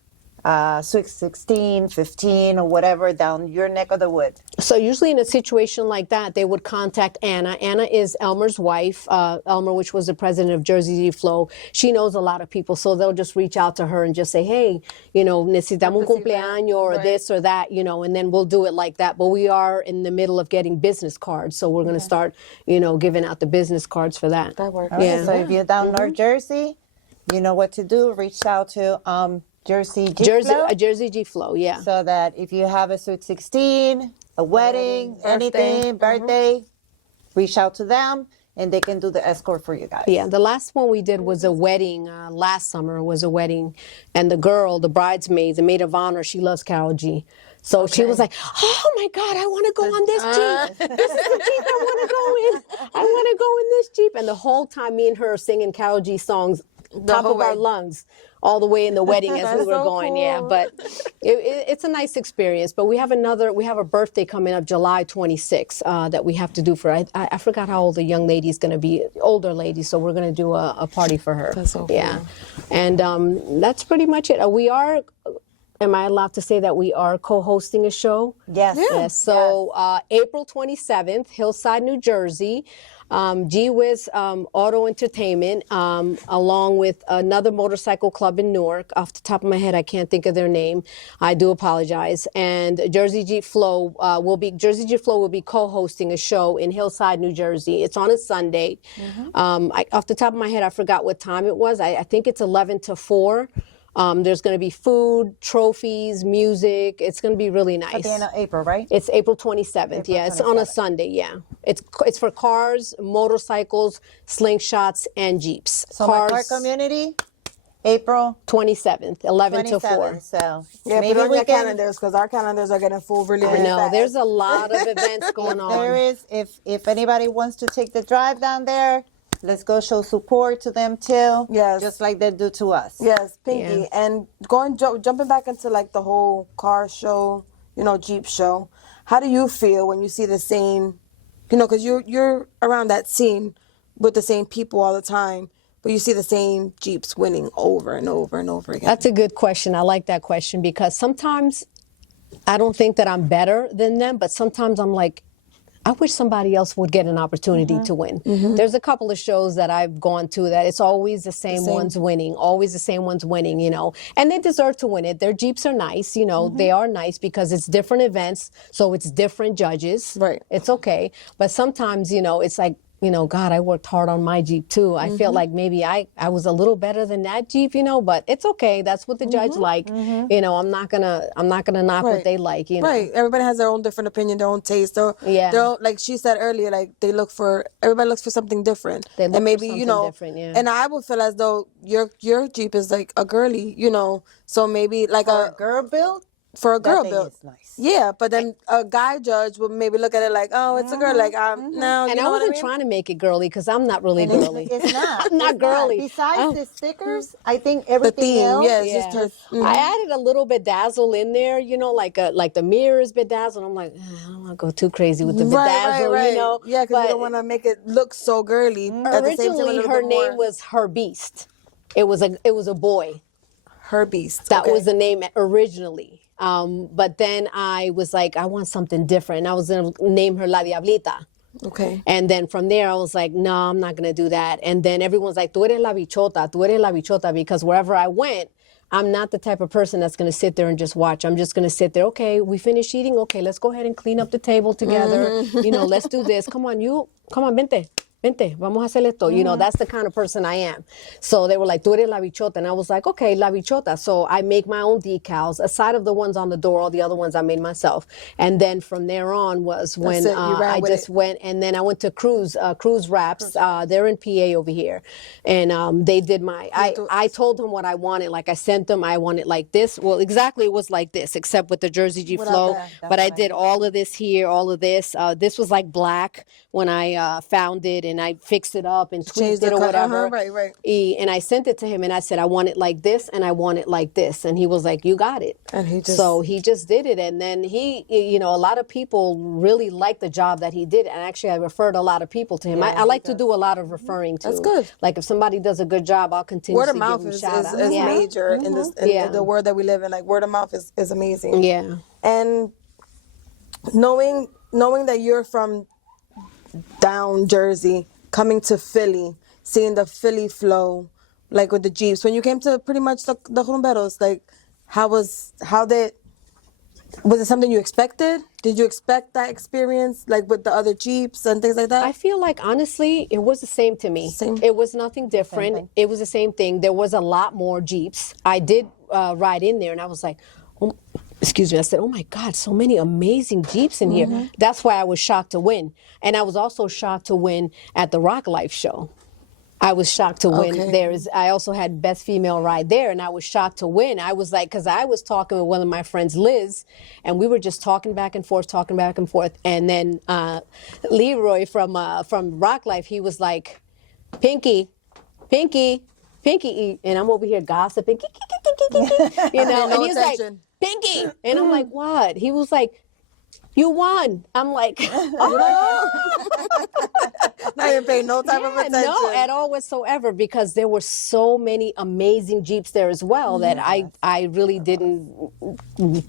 Sweet 16, 15, or whatever down your neck of the woods. So usually in a situation like that, they would contact Anna. Anna is Elmer's wife, Elmer, which was the president of Jersey G Flow. She knows a lot of people, so they'll just reach out to her and just say, hey, necesitamos un cumpleaños or Right. this or that, and then we'll do it like that. But we are in the middle of getting business cards, so we're going to start, giving out the business cards for that. That works. Yeah. So if you're down North Jersey, you know what to do. Reach out to Jersey G Flow, Jersey G Flow, yeah. so that if you have a Sweet 16, a wedding, anything, birthday, reach out to them and they can do the escort for you guys. Yeah, the last one we did was a wedding. Last summer was a wedding, and the bridesmaid, the maid of honor, she loves Carol G. So she was like, "Oh my God, I want to go on this Jeep. This is the Jeep I want to go in. I want to go in this Jeep." And the whole time, me and her singing Carol G songs, top whole of our way. lungs, all the way in the wedding as we That's were so going. Yeah, cool. but it's a nice experience. But we have a birthday coming up July 26th that we have to do for. I forgot how old the young lady is going to be, older lady. So we're going to do a party for her. That's so cool. Yeah, and that's pretty much it. We are. Am I allowed to say that we are co-hosting a show? Yes. Yes. So April 27th, Hillside, New Jersey. G-Wiz Auto Entertainment, along with another motorcycle club in Newark. Off the top of my head, I can't think of their name. I do apologize. And Jersey G Flow will be co-hosting a show in Hillside, New Jersey. It's on a Sunday. Off the top of my head, I forgot what time it was. I think it's 11 to 4. There's going to be food, trophies, music. It's going to be really nice. At the end of April, right? It's April 27th. Yeah, it's on a Sunday. Yeah, it's for cars, motorcycles, slingshots, and jeeps. So my car community, April 27th, 11 to 4. 27. So Yeah, maybe put on we your can. calendars because our calendars are getting full really, really No, fast. there's a lot of events going There on. is. If anybody wants to take the drive down there, let's go show support to them too. Yes. Just like they do to us. Yes, Pinky. Yeah. And jumping back into like the whole car show, Jeep show. How do you feel when you see the same, because you're around that scene with the same people all the time, but you see the same Jeeps winning over and over and over again? That's a good question. I like that question because sometimes I don't think that I'm better than them, but sometimes I'm like, I wish somebody else would get an opportunity to win. There's a couple of shows that I've gone to that it's always the same ones winning, and they deserve to win it. Their Jeeps are nice, they are nice because it's different events, so it's different judges. Right. It's okay. But sometimes, it's like, God, I worked hard on my Jeep too. I feel like maybe I was a little better than that Jeep, but it's okay. That's what the judge like. I'm not gonna knock what they like, Right. Everybody has their own different opinion, their own taste. Yeah. Like she said earlier, like everybody looks for something different. They look and maybe, for something different, yeah. And I would feel as though your Jeep is like a girly, so maybe like For a girl build, for a girl thing build. is nice. Yeah, but then a guy judge would maybe look at it like, oh, it's a girl. Like, no, And I wasn't trying to make it girly because I'm not really girly. It's not. I'm not It's girly. Besides the stickers, I think the everything theme. else. Yeah, it's just her. I added a little bedazzle in there, like the mirrors bedazzled. I'm like, I don't want to go too crazy with the bedazzle, right. Yeah, because you But don't want to make it look so girly. At the same time, a originally, little her bit more name was Her Beast. It was a boy. Her Beast. That Okay. was the name originally. But then I was like, I want something different. And I was going to name her La Diablita. Okay. And then from there, I was like, no, I'm not going to do that. And then everyone's like, tú eres la bichota, because wherever I went, I'm not the type of person that's going to sit there and just watch. I'm just going to sit there. Okay, we finished eating. Okay, let's go ahead and clean up the table together. Let's do this. Come on, vente. vente, vamos a hacer esto. You know, that's the kind of person I am. So they were like, tú eres la bichota. And I was like, okay, la bichota. So I make my own decals. Aside of the ones on the door, all the other ones I made myself. And then from there on was when it. You ran I with just it. went, and then I went to Cruise Wraps. They're in PA over here. And they did I told them what I wanted. Like I sent them, I wanted like this. Well, exactly it was like this, except with the Jersey G Without flow. that. But I did all of this here, all of this. This was like black when I found it, and I fixed it up and tweaked the it or color. whatever. Right. And I sent it to him, and I said, I want it like this, and I want it like this. And he was like, you got it. And he just- So he just did it. And then a lot of people really liked the job that he did. And actually, I referred a lot of people to him. I like to do a lot of referring to. That's good. Like if somebody does a good job, I'll continue Word to of give mouth them is shout outs. major in this in the world that we live in. Like word of mouth is amazing. Yeah. And knowing that you're from down Jersey, coming to Philly, seeing the Philly flow, like with the Jeeps. When you came to pretty much the rumberos, like was it something you expected? Did you expect that experience, like with the other Jeeps and things like that? I feel like honestly, it was the same to me. Same. It was nothing different. It was the same thing. There was a lot more Jeeps. I did ride in there, and I was like, oh, excuse me. I said, oh my God, so many amazing Jeeps in here. That's why I was shocked to win, and I was also shocked to win at the Rock Life show. I was shocked to win. Okay. I also had best female ride there, and I was shocked to win. I was like, because I was talking with one of my friends, Liz, and we were just talking back and forth, and then Leroy from Rock Life, he was like, Pinky, and I'm over here gossiping, you know, and he's like, attention. Pinky, and I'm like, what? He was like, you won. I'm like, oh. I didn't pay no type of attention. No, at all whatsoever, because there were so many amazing Jeeps there as well that I really didn't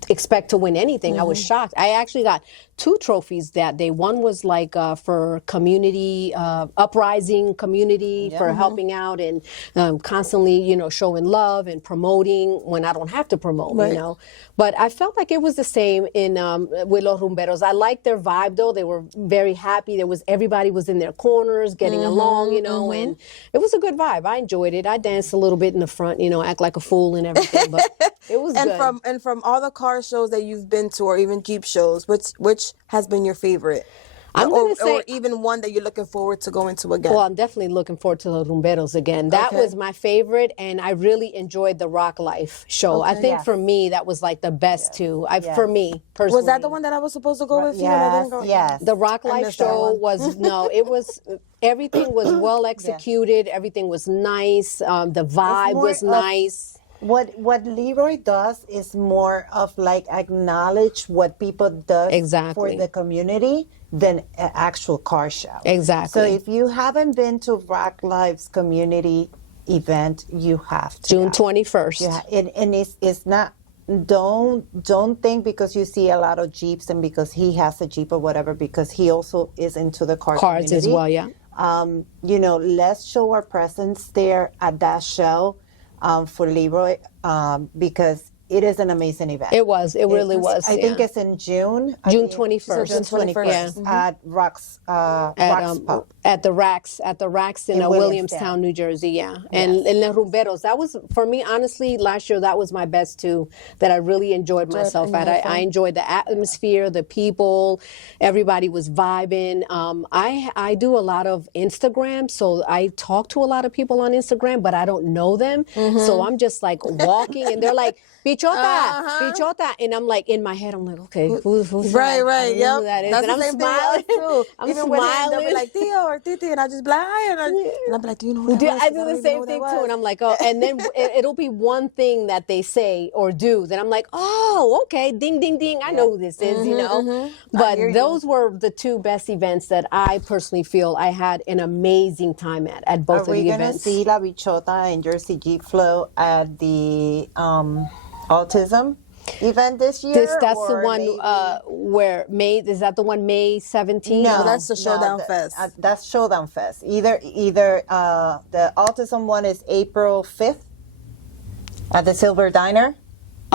expect to win anything. I was shocked. I actually got 2 trophies that day. One was like for community, uprising community for helping out and constantly, showing love and promoting when I don't have to promote, Right. But I felt like it was the same in with Los Rumberos. I liked their vibe though. They were very happy. Everybody was in their corners getting along, and it was a good vibe. I enjoyed it. I danced a little bit in the front, act like a fool and everything, but it was good. And from all the car shows that you've been to, or even Jeep shows, which has been your favorite? I'm gonna say- or even one that you're looking forward to going to again. Well, I'm definitely looking forward to the Rumberos again. That Okay. was my favorite, and I really enjoyed the Rock Life show. I think for me, that was like the best too. For me, personally. Was that the one that I was supposed to go with you? And I didn't go? Yes. The Rock I Life missed that show one. was it was everything was well executed. Everything was nice. The vibe more was of- nice. What Leroy does is more of like acknowledge what people does Exactly. for the community than an actual car show. Exactly. So if you haven't been to Rock Live's community event, you have to. June go. 21st. Yeah, and it's not. Don't think because you see a lot of Jeeps and because he has a Jeep or whatever, because he also is into the car Cars as community. well, yeah. Let's show our presence there at that show for Leroy because it is an amazing event. It was. It really was. I think it's in June. June 21st. June 21st at Rocks Pub. At the Racks in In Williamstown, Williamstown. New Jersey, yeah. And the Rumberos, that was, for me, honestly, last year, that was my best too, that I really enjoyed myself at. I enjoyed the atmosphere, the people, everybody was vibing. I do a lot of Instagram, so I talk to a lot of people on Instagram, but I don't know them. So I'm just like walking and they're like, Bichota. And I'm like, in my head, I'm like, okay, who's Right, that? right, I don't know yep. who that is. That's And the I'm same thing with smiling. us, too. I'm Even when they'll be smiling. like Tio or Titi, and I just be like, hi, and I'll be like, do you know who that was? I 'Cause do don't the even same know who thing that too, was. and I'm like, oh, and then it'll be one thing that they say or do that I'm like, oh, okay, ding, ding, ding, I know who this is, But those were the 2 best events that I personally feel I had an amazing time at both Are of we the gonna events. see La Bichota and Jersey Jeep Flow at the autism event this year? That's the or one maybe- where is that the one May 17th? No, that's the Showdown Fest. That's Showdown Fest. Either the autism one is April 5th at the Silver Diner.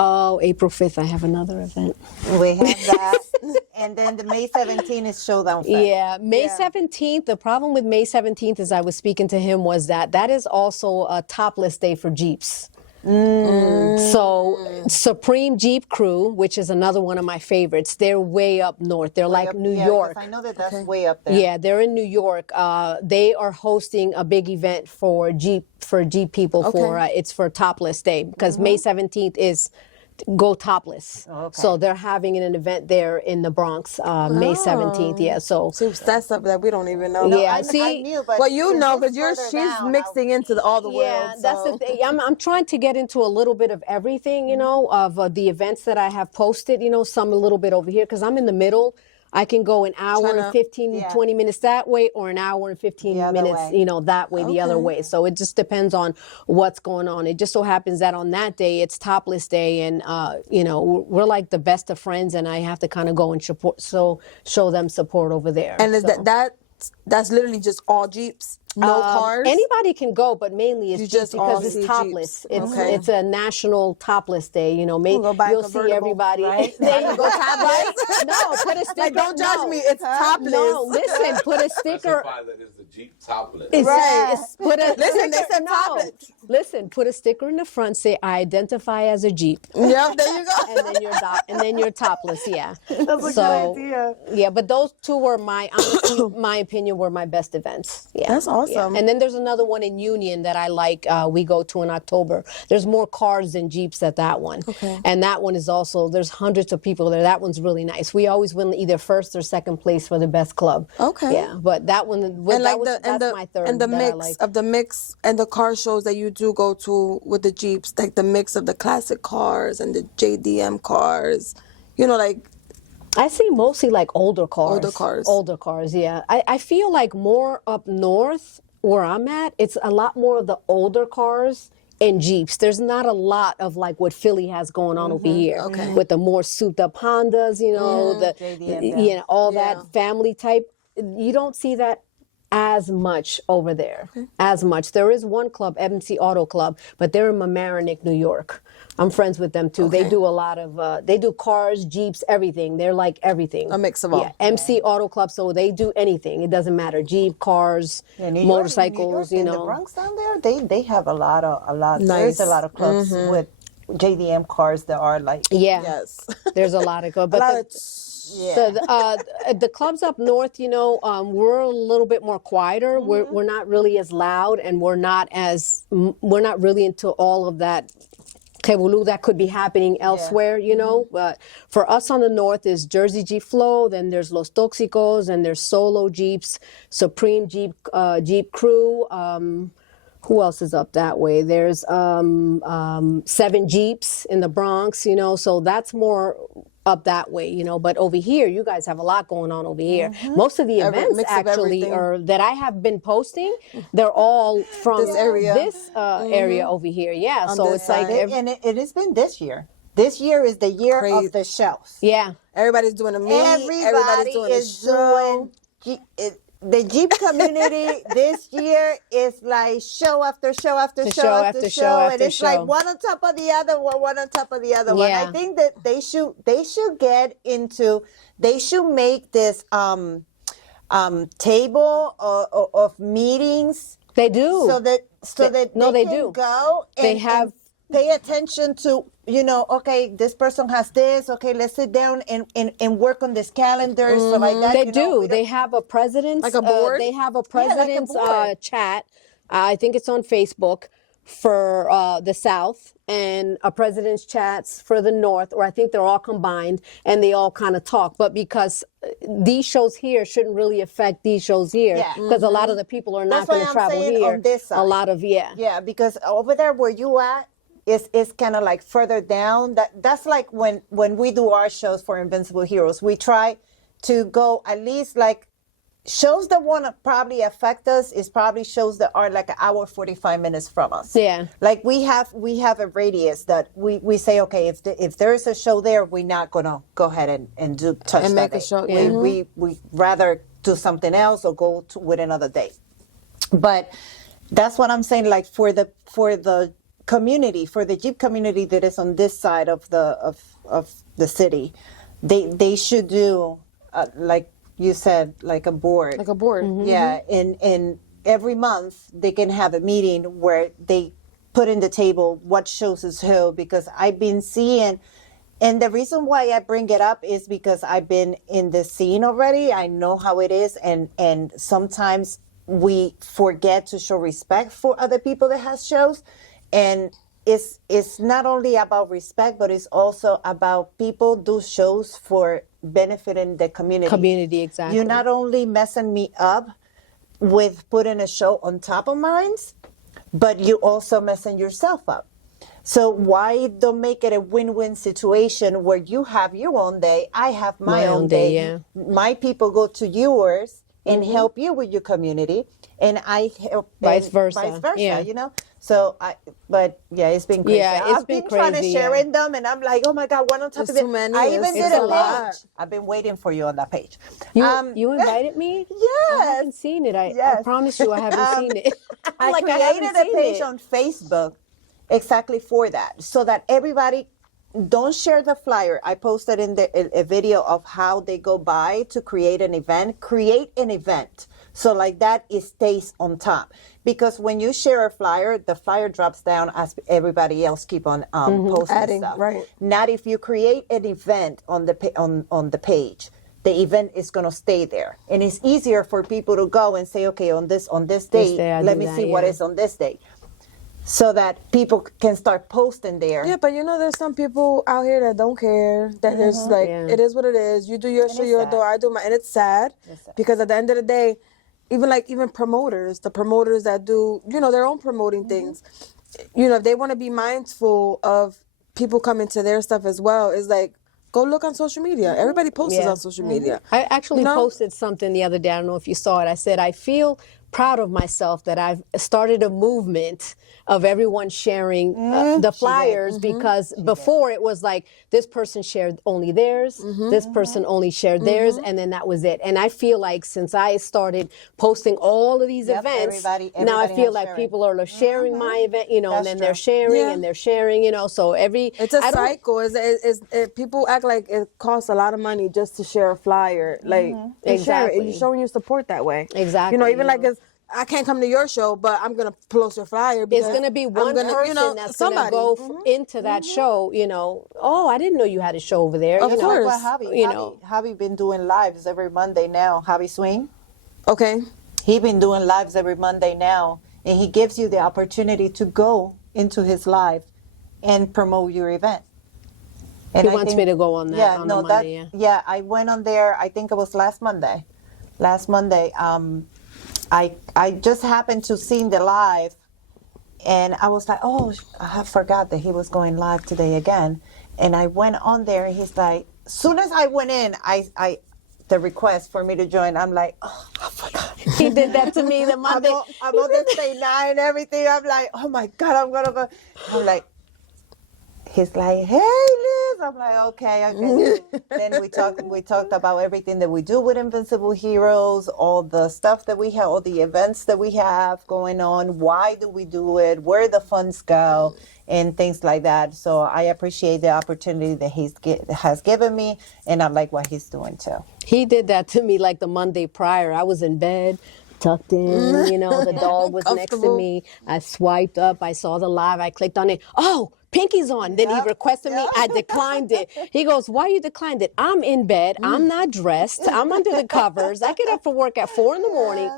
Oh, April 5th, I have another event. We have that. And then the May 17th is Showdown Fest. Yeah, May 17th. The problem with May 17th, as I was speaking to him, was that is also a topless day for Jeeps. So Supreme Jeep Crew, which is another one of my favorites, they're way up north. They're like New York. I know that's way up there. Yeah, they're in New York. They are hosting a big event for Jeep people. It's for Topless Day because May 17th is go topless. So they're having an event there in the Bronx, May 17th. Yeah, so that's stuff that we don't even know. Yeah, I see, knew, but well, you know, because further she's down, mixing into all the yeah, worlds. that's the thing. I'm trying to get into a little bit of everything, you know, of the events that I have posted, you know, some a little bit over here because I'm in the middle. I can go an hour and 15, 20 minutes that way or an hour and 15 minutes, you know, that way, the other way. So it just depends on what's going on. It just so happens that on that day, it's Topless Day and, you know, we're like the best of friends and I have to kind of go and show them support over there. And is that's literally just all Jeeps? No cars? Anybody can go, but mainly it's just all because see it's topless. Jeeps. It's a national topless day. You know, you'll see everybody. Right? There you go. Topless? No, put a sticker. Like, don't judge me. It's topless. No, listen, put a sticker. Specify that it's the Jeep topless. Listen, they said topless. Listen, put a sticker in the front. Say, I identify as a Jeep. Yep, there you go. And then you're topless. Yeah. That's a good idea. Yeah, but those two were honestly, my opinion, were my best events. Yeah, That's awesome. Yeah. And then there's another one in Union that I like. We go to in October. There's more cars than Jeeps at that one. Okay. And that one is also, there's hundreds of people there. That one's really nice. We always win either first or second place for the best club. Okay. Yeah, but that one, that's my third. And the that I mix like. of the mix and the car shows that you do go to with the Jeeps, like the mix of the classic cars and the JDM cars, you know, like. I see mostly like older cars. Older cars, yeah. I feel like more up north where I'm at, it's a lot more of the older cars and Jeeps. There's not a lot of like what Philly has going on over here with the more souped up Hondas, you know, all that family type. You don't see that as much over there, as much. There is one club, MC Auto Club, but they're in Mamaroneck, New York. I'm friends with them too. They do a lot of, they do cars, Jeeps, everything. They're like everything. A mix of all. Yeah, MC Auto Club, so they do anything. It doesn't matter. Jeep, cars, motorcycles, In the Bronx down there, they have a lot. There's a lot of clubs with JDM cars that are like. Yeah. Yes. There's a lot of good. But so the clubs up north, you know, we're a little bit more quieter. We're not really as loud, and we're not really into all of that Kebulu that could be happening elsewhere, you know. But for us on the north is Jersey Jeep Flow, then there's Los Toxicos, and there's Solo Jeeps, Supreme Jeep Crew. Who else is up that way? There's 7 Jeeps in the Bronx, you know, so that's more up that way, you know. But over here, you guys have a lot going on over here. Most of the events actually are that I have been posting, they're all from this area, area over here. Yeah, on so this it's like, side. And it has been this year. This year is the year of the shelves. yeah. Everybody's doing a meet. Everybody Everybody's doing is a show. doing the Jeep community this year is like show after show after show after show, and it's like one on top of the other one on top of the other one. I think that they should make this table of meetings. They do. So that they can go and They have pay attention to, you know, okay, this person has this, okay, let's sit down and work on this calendar. So like that. They do. They have a president's like a board. They have a president's board. chat. I think it's on Facebook for the South, and a president's chats for the North, or I think they're all combined, and they all kind of talk. But because these shows here shouldn't really affect these shows here, because a lot of the people are not going to travel here. On this side. A lot of Yeah, because over there where you at, is kind of like further down. That's like when we do our shows for Invincible Heroes, we try to go at least like shows that want to probably affect us is probably shows that are like an hour 45 minutes from us. Yeah. Like we have a radius that we say, okay, if there is a show there, we're not gonna go ahead and do touch And that make a day. show, We rather do something else or go with another day. But that's what I'm saying. Like for the community, for the Jeep community that is on this side of the city, they should do like you said, like a board. Like a board. Yeah, and every month they can have a meeting where they put in the table what shows is who, because I've been seeing, and the reason why I bring it up is because I've been in the scene already. I know how it is, and sometimes we forget to show respect for other people that has shows, and it's not only about respect, but it's also about people do shows for benefiting the community. Community, exactly. You're not only messing me up with putting a show on top of mine, but you also messing yourself up. So why don't make it a win-win situation where you have your own day, I have my own day. Yeah. My people go to yours and help you with your community, and I help Vice and versa. Vice versa, Yeah. you know. So but yeah, it's been crazy. Yeah, it's I've been been trying to crazy, share yeah. in them, and I'm like, oh my God, one on top There's of it. too many. I even It's did a a lot. page. I've been waiting for you on that page. You invited me? I Yes. haven't seen it. I Yes. promise you I haven't seen it. I Like, created haven't a seen page it. on Facebook exactly for that, so that everybody don't share the flyer. I posted in a video of how they go by to create an event. Create an event. So like that, it stays on top. Because when you share a flyer, the flyer drops down as everybody else keep on posting Adding, stuff. right. Not if you create an event on the page. The event is going to stay there, and it's easier for people to go and say, okay, on this date, day I let do me that, see what yeah. is on this date, so that people can start posting there. Yeah, but you know, there's some people out here that don't care. That there's like, Yeah. it is what it is. You do your show, it's your sad. door, I do my, and it's sad, sad. because at the end of the day, even promoters, the promoters that do, you know, their own promoting things, you know, if they want to be mindful of people coming to their stuff as well, is like, go look on social media. Everybody posts Yeah. on social media. I actually You know? posted something the other day. I don't know if you saw it. I said, I feel proud of myself that I've started a movement of everyone sharing the flyers, because before it was like this person shared only theirs, this person only shared theirs, and then that was it. And I feel like since I started posting all of these Yep, events, everybody now I has feel like sharing. people are sharing my event, you know, and That's then true. they're sharing Yeah. and they're sharing, you know, so It's a I don't- cycle. People act like it costs a lot of money just to share a flyer. Like, you share it. Exactly. You're showing your support that way. Exactly, You know, even you like know. it's, I can't come to your show, but I'm gonna post your flyer. It's Because going to be I'm one gonna, person you know, that's somebody. going to go into that show, you know, oh, I didn't know you had a show over there. Of you know, course. Like what Javi, you Javi- know. Javi been doing lives every Monday now. Javi Swing, Okay. he been doing lives every Monday now, and he gives you the opportunity to go into his live and promote your event. And He wants me to go on that Yeah, on no, the Monday, that yeah, I went on there. I think it was last Monday. I just happened to see the live, and I was like, oh, I forgot that he was going live today again. And I went on there, and he's like, soon as I went in, the request for me to join, I'm like, oh, I forgot. He did that to me the I'm Monday. on the state line and everything. I'm like, oh my God, I'm gonna go. I'm like, he's like, hey Liz. I'm like, okay. Then we talked about everything that we do with Invincible Heroes, all the stuff that we have, all the events that we have going on, why do we do it, where the funds go, and things like that. So I appreciate the opportunity that he has given me, and I like what he's doing too. He did that to me like the Monday prior. I was in bed, tucked in, you know, the dog was next to Comfortable. me. I swiped up, I saw the live, I clicked on it. Oh, Pinky's on. Then he requested me. I declined it. He goes, why you declined it? I'm in bed. I'm not dressed. I'm under the covers. I get up for work at 4 a.m.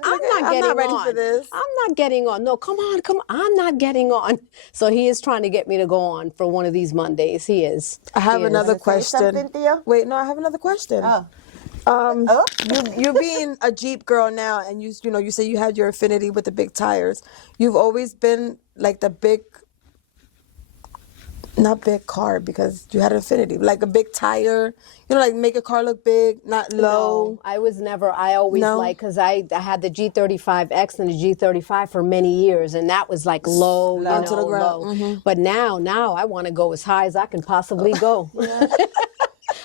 I'm not I'm getting not ready on. for this. I'm not getting on. No, come on. I'm not getting on. So he is trying to get me to go on for one of these Mondays. He is. I have He is. another Wanna say question. something, Thea? Wait, no, I have another question. Oh. You being a Jeep girl now, and you know, you say you had your affinity with the big tires. You've always been like the big, not big car, because you had an affinity, like a big tire. You know, like make a car look big, not low. No, I was never. I always No? like, because I had the G35X and the G35 for many years, and that was like low, you Low to the know, ground. low. But now I want to go as high as I can possibly go.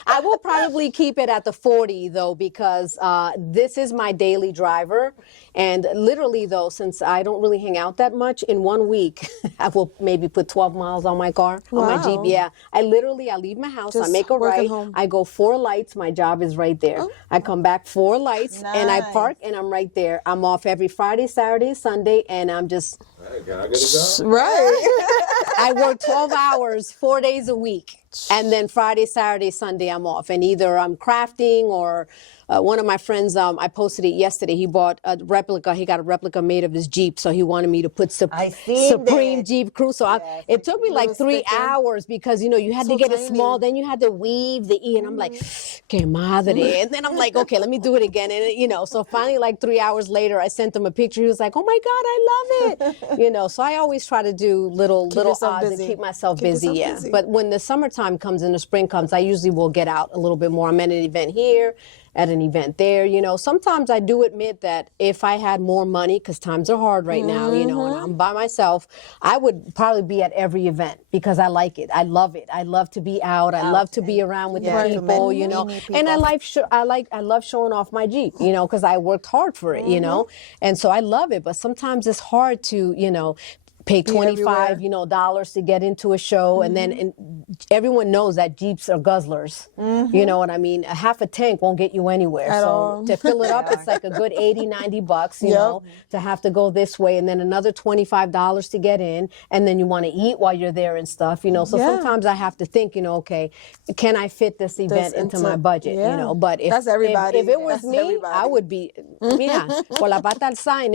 I will probably keep it at the 40 though, because this is my daily driver. And literally though, since I don't really hang out that much, in 1 week, I will maybe put 12 miles on my car, on my Jeep. Wow. Yeah. I leave my house, I Just make a working right, home. I go 4 lights, my job is right there. I come back 4 lights and I Nice. park and I'm right there. I'm off every Friday, Saturday, Sunday, and I'm just, Hey, can I get a job? Right. I work 12 hours, 4 days a week. And then Friday, Saturday, Sunday, I'm off. And either I'm crafting or one of my friends, I posted it yesterday. He bought a replica. He got a replica made of his Jeep. So he wanted me to put I seen Supreme that. Jeep Crew. So it took me like 3 hours because, you know, you had So to get it tiny. small. Then you had to weave the E. And I'm like, que madre. And then I'm like, okay, let me do it again. And, you know, so finally like 3 hours later, I sent him a picture. He was like, oh my God, I love it. You know, so I always try to do little yourself odds busy. and keep myself Keep busy. yourself Yeah. busy. But when the summertime comes and the spring comes, I usually will get out a little bit more. I'm at an event here, at an event there. You know, sometimes I do admit that if I had more money, because times are hard right now, you know, and I'm by myself, I would probably be at every event because I like it. I love it. I love to be out. I love to be around with Yeah, the to people, meet you know. new And I people. love showing off my Jeep, you know, because I worked hard for it, you know. And so I love it. But sometimes it's hard to, you know, pay everywhere. $25, you know, dollars to get into a show, and then and everyone knows that Jeeps are guzzlers. You know what I mean? A half a tank won't get you anywhere. At so all. to fill it up, it's like a good $80-$90, you Yep. know, to have to go this way, and then another $25 to get in, and then you want to eat while you're there and stuff, you know. So Yeah. sometimes I have to think, you know, okay, can I fit this event into my budget, yeah. you know? But if That's everybody. if it was That's me, everybody. I would be, yeah, con la pata al sign,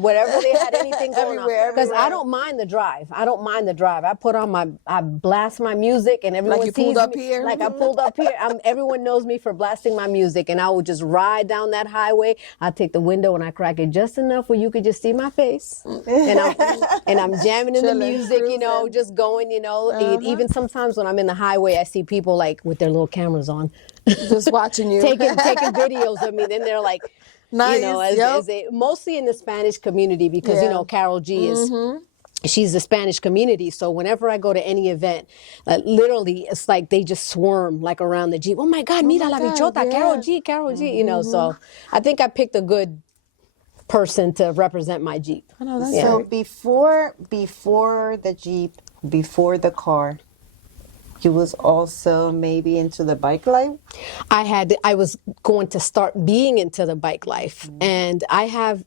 whatever they had anything going Everywhere, on. Because I everywhere. don't mind the drive. I don't mind the drive. I put on I blast my music, and everyone you sees pulled up me. here? Like I pulled up here. Everyone knows me for blasting my music, and I would just ride down that highway. I take the window and I crack it just enough where you could just see my face, and I'm jamming in the Chilling, music, you know, cruising. just going, you know. Even sometimes when I'm in the highway, I see people like with their little cameras on, Just watching you. taking videos of me. Then they're like, Nice, you know, yep. mostly in the Spanish community because, you Yeah. know, Carol G is. She's the Spanish community, so whenever I go to any event, literally it's like they just swarm like around the Jeep. Oh my God, mira la God, bichota, yeah. Carol G. You know, so I think I picked a good person to represent my Jeep. I know, that's Yeah. So great. before the Jeep, before the car, you was also maybe into the bike life? I was going to start being into the bike life, and I have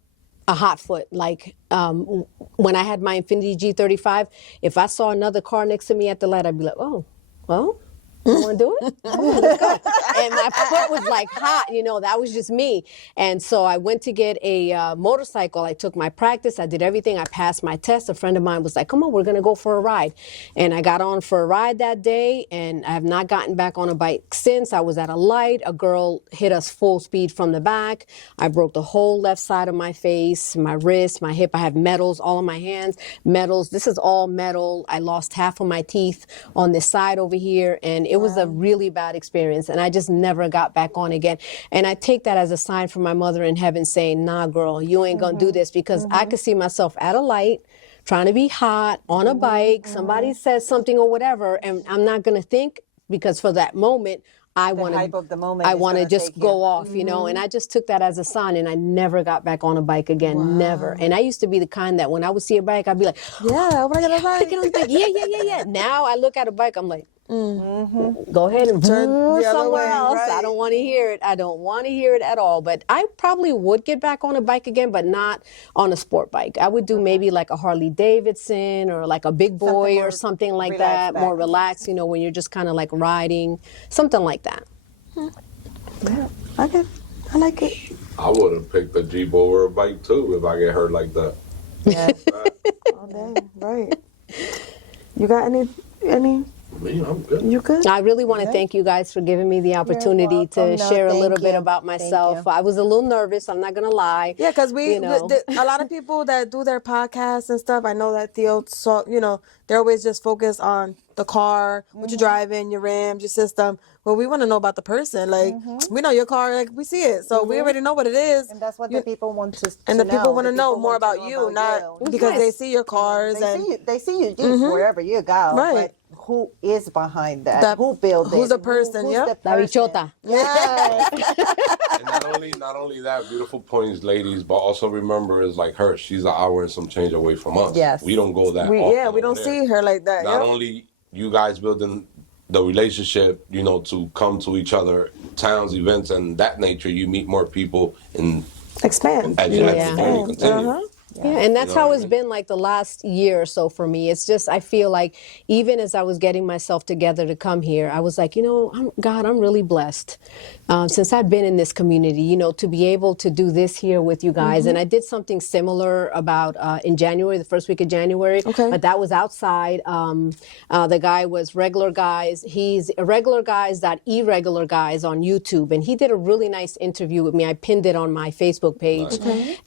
a hot foot. Like when I had my Infiniti G35, if I saw another car next to me at the light, I'd be like, oh, well, you want to do it? Oh, let's go. And my foot was like hot, you know, that was just me. And so I went to get a motorcycle. I took my practice. I did everything. I passed my test. A friend of mine was like, come on, we're going to go for a ride. And I got on for a ride that day, and I have not gotten back on a bike since. I was at a light. A girl hit us full speed from the back. I broke the whole left side of my face, my wrist, my hip. I have metals all on my hands, metals. This is all metal. I lost half of my teeth on this side over here, and it was a really bad experience, and I just never got back on again. And I take that as a sign from my mother in heaven saying, nah, girl, you ain't gonna do this, because I could see myself at a light trying to be hot on a bike. Somebody says something or whatever, and I'm not gonna think, because for that moment, I want hype of the moment I is want to gonna just take you. go off, you know, and I just took that as a sign, and I never got back on a bike again, never. And I used to be the kind that when I would see a bike, I'd be like, Yeah, I want to get a I bike. get on the bike. Yeah. Now I look at a bike, I'm like, go ahead and Turn the other somewhere way, else. I right. don't want to hear it. I don't want to hear it at all. But I probably would get back on a bike again, but not on a sport bike. I would do maybe like a Harley Davidson or like a big boy more or something like relaxed that, more back. relaxed, you know, when you're just kind of like riding, something like that. Yeah. Okay. I like it. I would have picked a Jeep over a bike too if I get hurt like that. Yeah. All day. Right. You got any? Me, I'm good. You good? I really want to thank you guys for giving me the opportunity to welcome. No, share a thank little bit you. about Thank myself. you. I was a little nervous. I'm not going to lie. Yeah, because you know. a lot of people that do their podcasts and stuff, I know that Theo they're always just focused on the car, what you're driving, your rims, your system. Well, we want to know about the person. Like, we know your car, like, we see it. So we already know what it is. And that's what the people want to And to the people know. want to The know people more want to about know you, about not you. because they Yes. see your cars. They see you Jeep wherever you go. Right. But who is behind that? That- who built it? who's the person, Who's yep. the La person? bichota. Yes. And not only that, beautiful points, ladies, but also remember is like her. She's an hour and some change away from us. Yes. We don't go that we often. we don't over there. see her like that. Not Yep. only you guys building the relationship, to come to each other, towns, events, and that nature, you meet more people and Expand. as you Yeah. the journey continue. Uh-huh. Yeah, and that's You know how what I it's mean? been like the last year or so for me. It's just, I feel like even as I was getting myself together to come here, I was like, God, I'm really blessed. Since I've been in this community, to be able to do this here with you guys. And I did something similar about in January, the first week of January. Okay. But that was outside. The guy was Regular Guys. He's Regular Guys that Irregular Guys on YouTube. And he did a really nice interview with me. I pinned it on my Facebook page.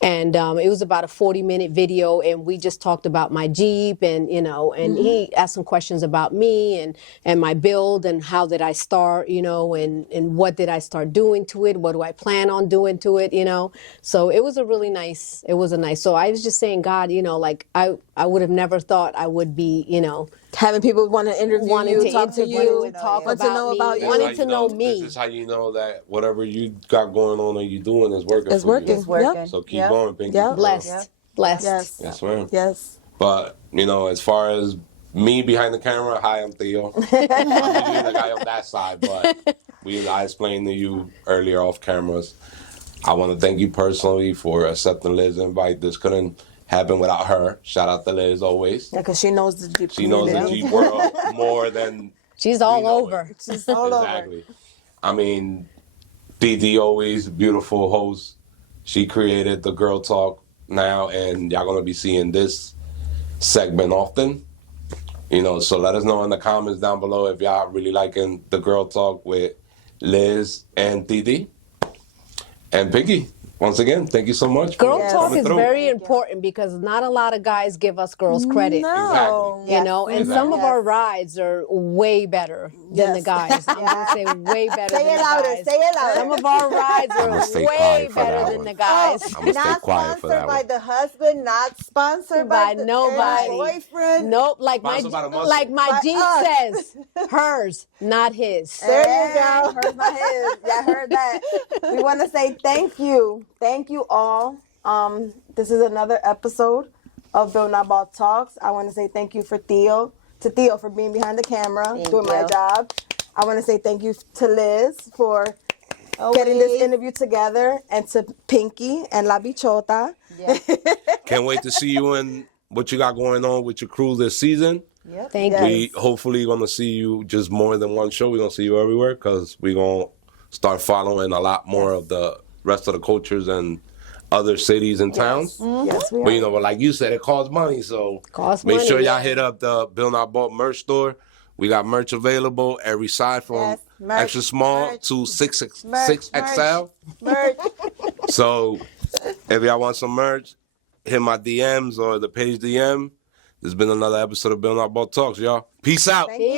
And it was about a 40-minute video, and we just talked about my Jeep, and and he asked some questions about me and my build and how did I start, and what did I start doing to it, what do I plan on doing to it, So it was a nice. So I was just saying, God, like I would have never thought I would be, Having people want to interview wanting you, to talk to interview you, and talk want to know about me, you. wanting This to is how know you me. This is how you know that whatever you got going on or you doing is working. It's for working. You. It's working. Yep. So keep Yep. going, Pinky. Yep. for real. Blessed. Blessed. Yes. Yes, ma'am. Yes. But as far as me behind the camera, hi, I'm Theo. I'm usually the guy on that side, but I explained to you earlier off cameras. I want to thank you personally for accepting Liz's invite. This couldn't happen without her. Shout out to Liz always. Yeah, because she knows the Jeep She knows the community. Jeep world more than She's all we know over. it. She's all over. Exactly. I mean, DD always beautiful host. She created the Girl Talk now, and y'all gonna be seeing this segment often. So let us know in the comments down below if y'all really liking the Girl Talk with Liz and DD. And Piggy, once again, thank you so much. for Girl Yes. talk coming is through. very important because not a lot of guys give us girls credit. No. Exactly. And some of Yes. our rides are way better than the Yes. guys. I'm gonna say way better Say than it the louder. guys. Say it louder. Some of our rides I'ma are stay way quiet for better that than one. the guys. I'm gonna stay Not quiet for sponsored that by one. the husband, not sponsored By the nobody. boyfriend. Nope, like Sponsored by the muscle. By Jeep us. says, hers, not his. There you go. Hers not his. Yeah, I heard that. We want to say thank you. Thank you all. This is another episode of Bill Nabal Talks. I want to say thank you to Theo for being behind the camera, doing my you. job. I want to say thank you to Liz for getting this interview together, and to Pinky and La Bichota. Can't wait to see you in what you got going on with your crew this season. Yep. Thank Yes. you. We hopefully gonna see you just more than one show. We're gonna see you everywhere because we're gonna start following a lot more of the rest of the cultures and other cities and towns. Yes, we are. But like you said, it costs money, so Costs make money, sure y'all yeah. hit up the Bill Not Bought merch store. We got merch available every size from Yes, merch, extra small merch, to 6 merch, XL. Merch. So if y'all want some merch, hit my DMs or the page DM. There's been another episode of Bill Not Bought Talks, y'all. Peace out. Thank you.